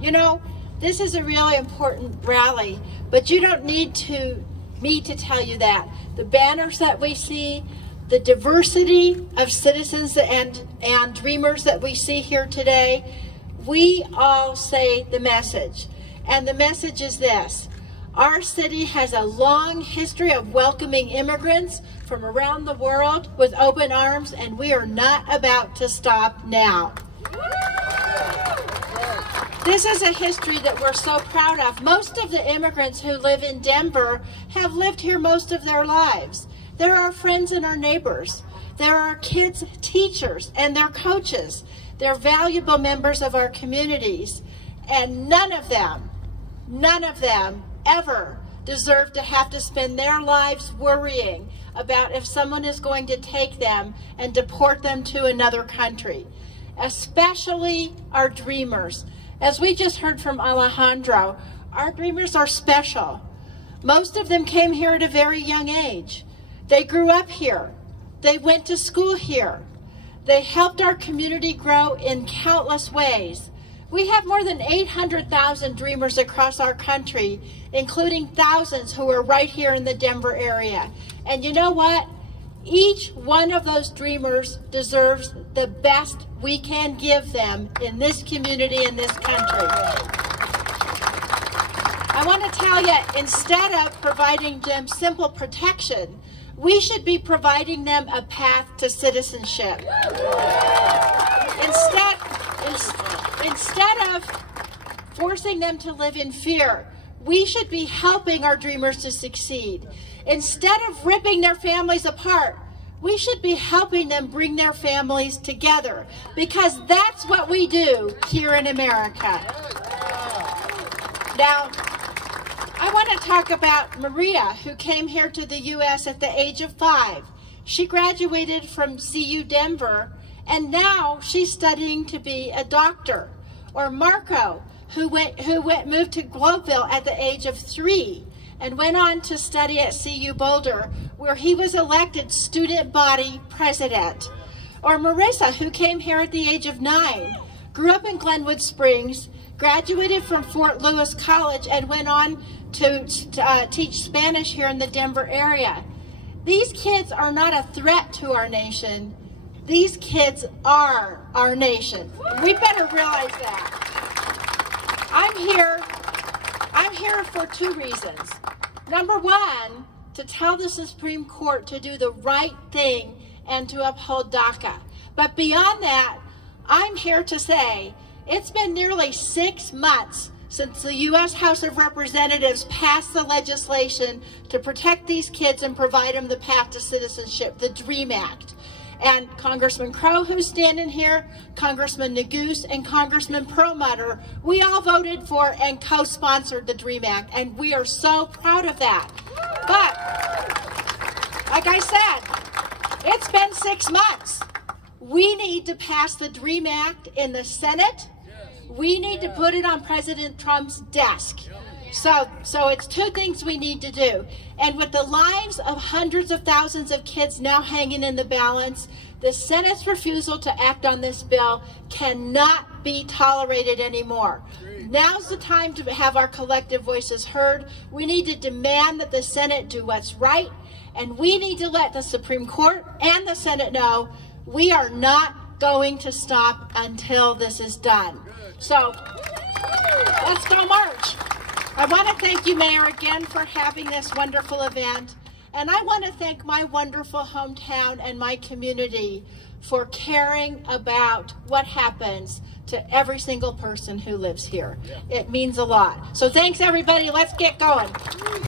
You know, this is a really important rally, but you don't need me to tell you that. The banners that we see, the diversity of citizens and dreamers that we see here today, we all say the message. And the message is this: our city has a long history of welcoming immigrants from around the world with open arms, and we are not about to stop now. This is a history that we're so proud of. Most of the immigrants who live in Denver have lived here most of their lives. They're our friends and our neighbors. They're our kids' teachers and their coaches. They're valuable members of our communities. And none of them ever deserve to have to spend their lives worrying about if someone is going to take them and deport them to another country. Especially our dreamers. As we just heard from Alejandro, our dreamers are special. Most of them came here at a very young age. They grew up here. They went to school here. They helped our community grow in countless ways. We have more than 800,000 dreamers across our country, including thousands who are right here in the Denver area. And you know what? Each one of those dreamers deserves the best we can give them in this community, in this country. I want to tell you, instead of providing them simple protection, we should be providing them a path to citizenship. Instead of forcing them to live in fear, we should be helping our dreamers to succeed. Instead of ripping their families apart, we should be helping them bring their families together, because that's what we do here in America. Now, I want to talk about Maria, who came here to the U.S. at the age of 5. She graduated from CU Denver, and now she's studying to be a doctor. Or Marco, who moved to Globeville at the age of 3 and went on to study at CU Boulder, where he was elected student body president. Or Marissa, who came here at the age of 9, grew up in Glenwood Springs, graduated from Fort Lewis College, and went on to teach Spanish here in the Denver area. These kids are not a threat to our nation. These kids are our nation. We better realize that. I'm here for 2 reasons. Number 1, to tell the Supreme Court to do the right thing and to uphold DACA. But beyond that, I'm here to say it's been nearly 6 months since the U.S. House of Representatives passed the legislation to protect these kids and provide them the path to citizenship, the DREAM Act. And Congressman Crow, who's standing here, Congressman Neguse, and Congressman Perlmutter, we all voted for and co-sponsored the DREAM Act, and we are so proud of that. But, like I said, it's been 6 months. We need to pass the DREAM Act in the Senate. We need to put it on President Trump's desk. So it's 2 things we need to do. And with the lives of hundreds of thousands of kids now hanging in the balance, the Senate's refusal to act on this bill cannot be tolerated anymore. Now's the time to have our collective voices heard. We need to demand that the Senate do what's right, and we need to let the Supreme Court and the Senate know we are not going to stop until this is done. So let's go march. I want to thank you, Mayor, again for having this wonderful event. And I want to thank my wonderful hometown and my community for caring about what happens to every single person who lives here. It means a lot. So thanks, everybody. Let's get going.